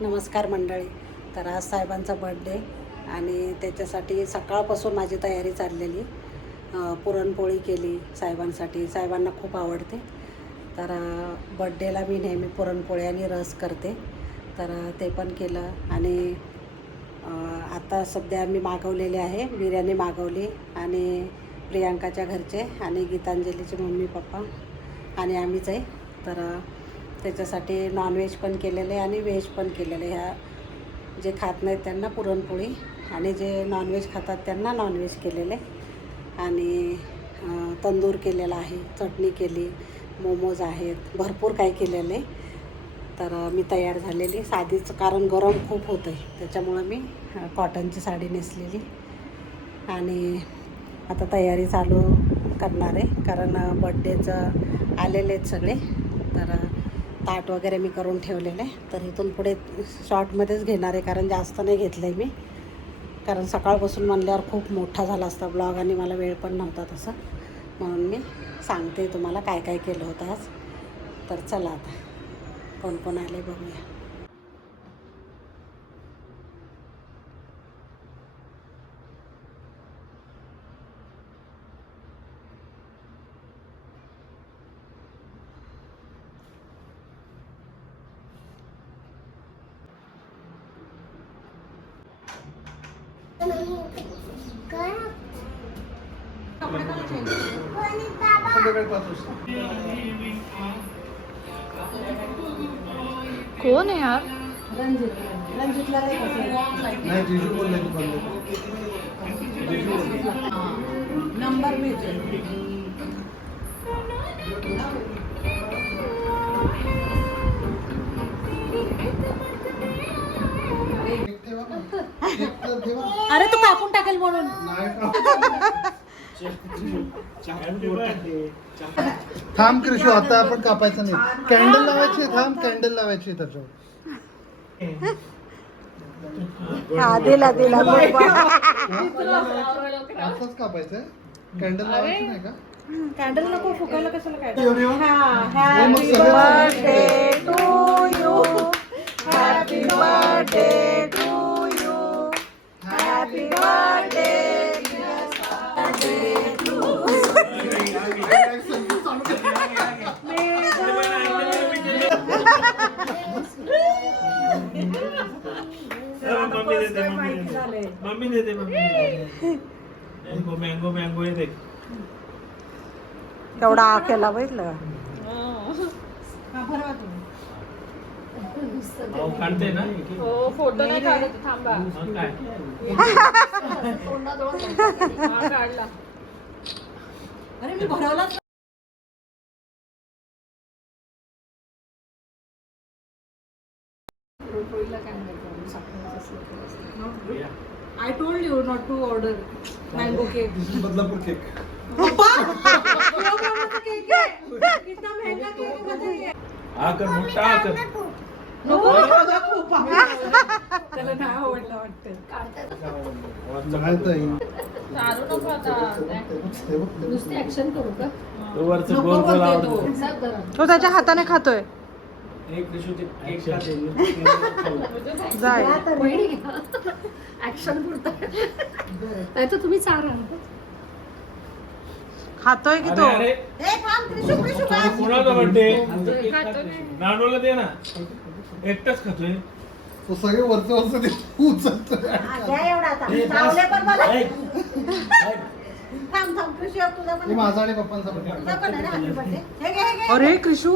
नमस्कार मंडळी. तर आज साहेबांचा बर्थडे आणि त्याच्यासाठी सकाळपासून माझी तयारी चाललेली. पुरणपोळी केली साहेबांसाठी. साहेबांना खूप आवडते. तर बर्थडेला मी नेहमी पुरणपोळी आणि रस करते. तर ते पण केलं. आणि आता सध्या मी मागवलेले आहे, बिर्याणी मागवली. आणि प्रियांकाच्या घरचे आणि गीतांजलीचे मम्मी पप्पा आणि आम्हीच आहे. तर त्याच्यासाठी नॉनव्हेज पण केलेलं आहे आणि व्हेज पण केलेलं आहे. ह्या जे खात नाहीत त्यांना पुरणपोळी आणि जे नॉनव्हेज खातात त्यांना नॉनव्हेज केलेले. आणि तंदूर केलेला आहे, चटणी केली, मोमोज आहेत, भरपूर काही केलेलं आहे. तर मी तयार झालेली साधीच, कारण गरम खूप होतं आहे त्याच्यामुळं मी कॉटनची साडी नेसलेली. आणि आता तयारी चालू करणार आहे, कारण बड्डेचं आलेले आहेत सगळे. तर ताट वगैरे मी करून ठेवलेलं आहे. तर इथून पुढे शॉर्टमध्येच घेणार आहे, कारण जास्त नाही घेतलं आहे मी. कारण सकाळपासून म्हणल्यावर खूप मोठा झाला असता ब्लॉग आणि मला वेळ पण नव्हता तसं. म्हणून मी सांगते तुम्हाला काय काय केलं होतं आज. तर चला आता कोण कोण आले बघूया. कोण आहे यार? रंजितला नाही, जीजू बोलले नंबर मी अरे तू कापून टाकेल म्हणून. थांब कृषू, आता आपण कापायचं नाही. कॅन्डल लावायची. थांब, कॅन्डल लावायची त्याच्यावर. दिला दिला आताच कापायचंय. कॅन्डल लावायची नाही का? कॅन्डल नको फुकायला, कशाला काय. Happy birthday to you, happy birthday to you, happy birthday mummy देते मँगो मँगो हे देख. केवढा केला बघितलं. काढते ना. हो, फोटो नाही काढत, थांबा. काय हा, काढला. अरे मी भरवला. I told you not to order mango cake. Badlapur cake. कितना महंगा केक है. हा कर, मोठा हा कर. नको माझा खूप त्याला नाही आवडलं वाटतं. नाही ताई. चालू नको आता. नुसती ऍक्शन करू का? वरचं गोल गोल आवडतं. तो त्याच्या हाताने खातोय. एक कृषूचे केक खाते. जाय ऍक्शन पुरता. नाही तर तुम्ही चारा. खातोय की तो. कोणाचा बर्थडे? खातो नाही. नानूला दे ना. एकटाच खातोय. तो सगळे वरचं ते उचलतो. हे माझा आणि पप्पांचा बर्थडे. अरे कृषू,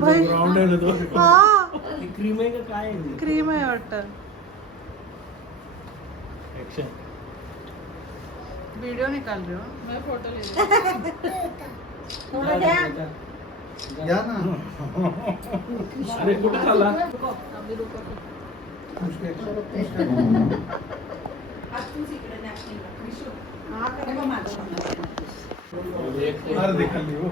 भाई. राऊंड आहे तो. हा क्रीम आहे का काय? क्रीम आहे वाटतं. ऍक्शन. वीडियो निकाल रहे हो. मैं फोटो ले या ना. अरे कुठे चालला? अरे देखली हो.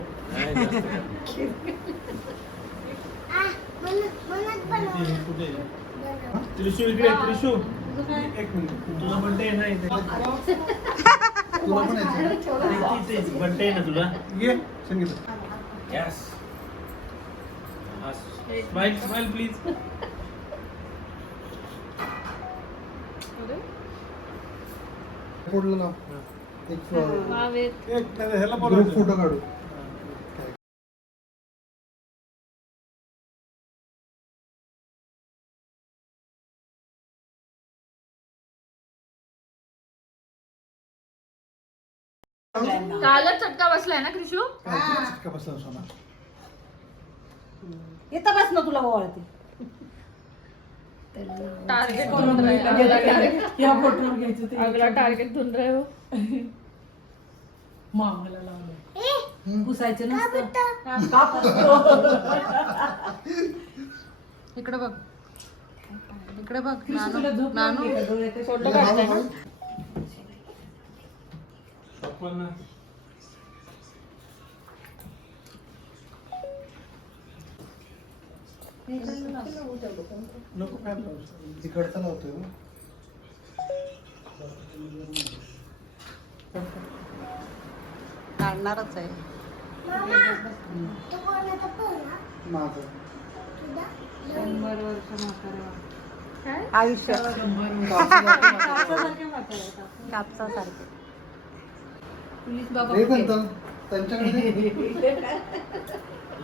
त्रिशू इकडे. त्रिशू एक मिनिट. तुझा बर्थडे आहे ना इथे. तुला पण यायचं. बर्थडे आहे ना तुझा. ये संगीत. यस. Smile smile please. ट्रायपॉडला लाव. एक ह्याला ग्रुप फोटो काढू. कालच चटका बसलाय ना कृषू. काय चिटका बसला सोना. इथं बस ना तुला ओवाळते. टार्गेट धुन रहे अगला टार्गेट या फोटोवर घ्यायचं ते. अगला टार्गेट धुन रहे हो. मामाला लावलं. पुसायचं नसतं. इकडे बघ. इकडे बघ. तुला झोप नानू लागली का डोळ्यात? फोटो काढताय ना. आपण नको काय लावू. तिकडचा लावतोय ना. काढणारच आहे. माझं. 100 वर्ष म्हातारा. काय? आयुष्य कापसासारखे. पोलीस बाबा हे कुठे? पण त्यांच्याकडे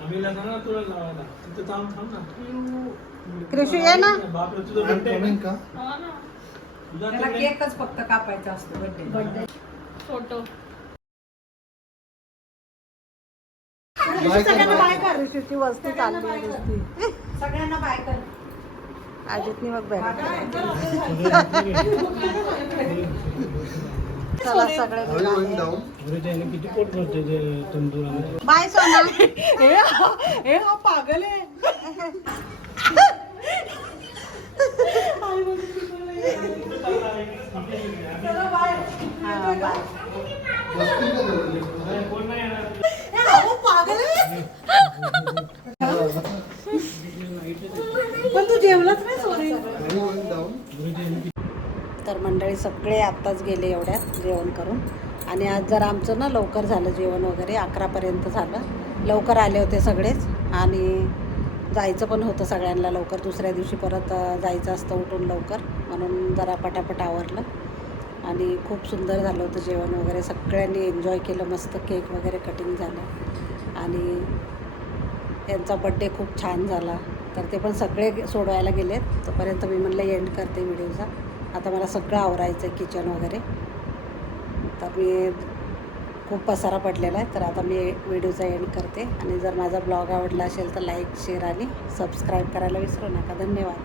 आम्ही सांग ना तुला लावायला. तिथं थांब ना. कृषू ये ना. बापरे तुझं birthday आहे कमिंग का? का? हा ना. तुझा त्याला birthday? केकच फक्त कापायचा असतो बर्थडे. फोटो. बाय कर, सगळ्यांना बाय बाय कर. कृषूची वस्तू चालली आहे नुसती. सगळ्यांना बाय कर. अजितनी मग बॅग. चला सगळे Are you going down? किती पोट भरते ते तंदुरामध्ये. बाय सोना. हे हा पागल आहे. चला बाय. हा, बाय. बसतील का दोघे? कोण नाही येणार. हे हा पागल आहे. पण तू जेवलाच नाही Sony. Are you going down? तर मंडळी सगळे आत्ताच गेले एवढ्यात जेवण करून. आणि आज जर आमचं ना लवकर झालं जेवण वगैरे 11पर्यंत झालं. लवकर आले होते सगळेच. आणि जायचं पण होतं सगळ्यांना लवकर. दुसऱ्या दिवशी परत जायचं असतं उठून लवकर. म्हणून जरा पटापट आवरलं. आणि खूप सुंदर झालं होतं जेवण वगैरे. सगळ्यांनी एन्जॉय केलं. मस्त केक वगैरे कटिंग झालं. आणि त्यांचा बड्डे खूप छान झाला. तर ते पण सगळे सोडवायला गेलेत. तोपर्यंत मी म्हणलं एंड करते व्हिडिओचा. आता मला सगळं आवरायचं आहे किचन वगैरे. तर मी खूप पसारा पडलेला आहे. तर आता मी व्हिडिओचा एंड करते. आणि जर माझा ब्लॉग आवडला असेल तर लाईक शेअर आणि सबस्क्राईब करायला विसरू नका. धन्यवाद.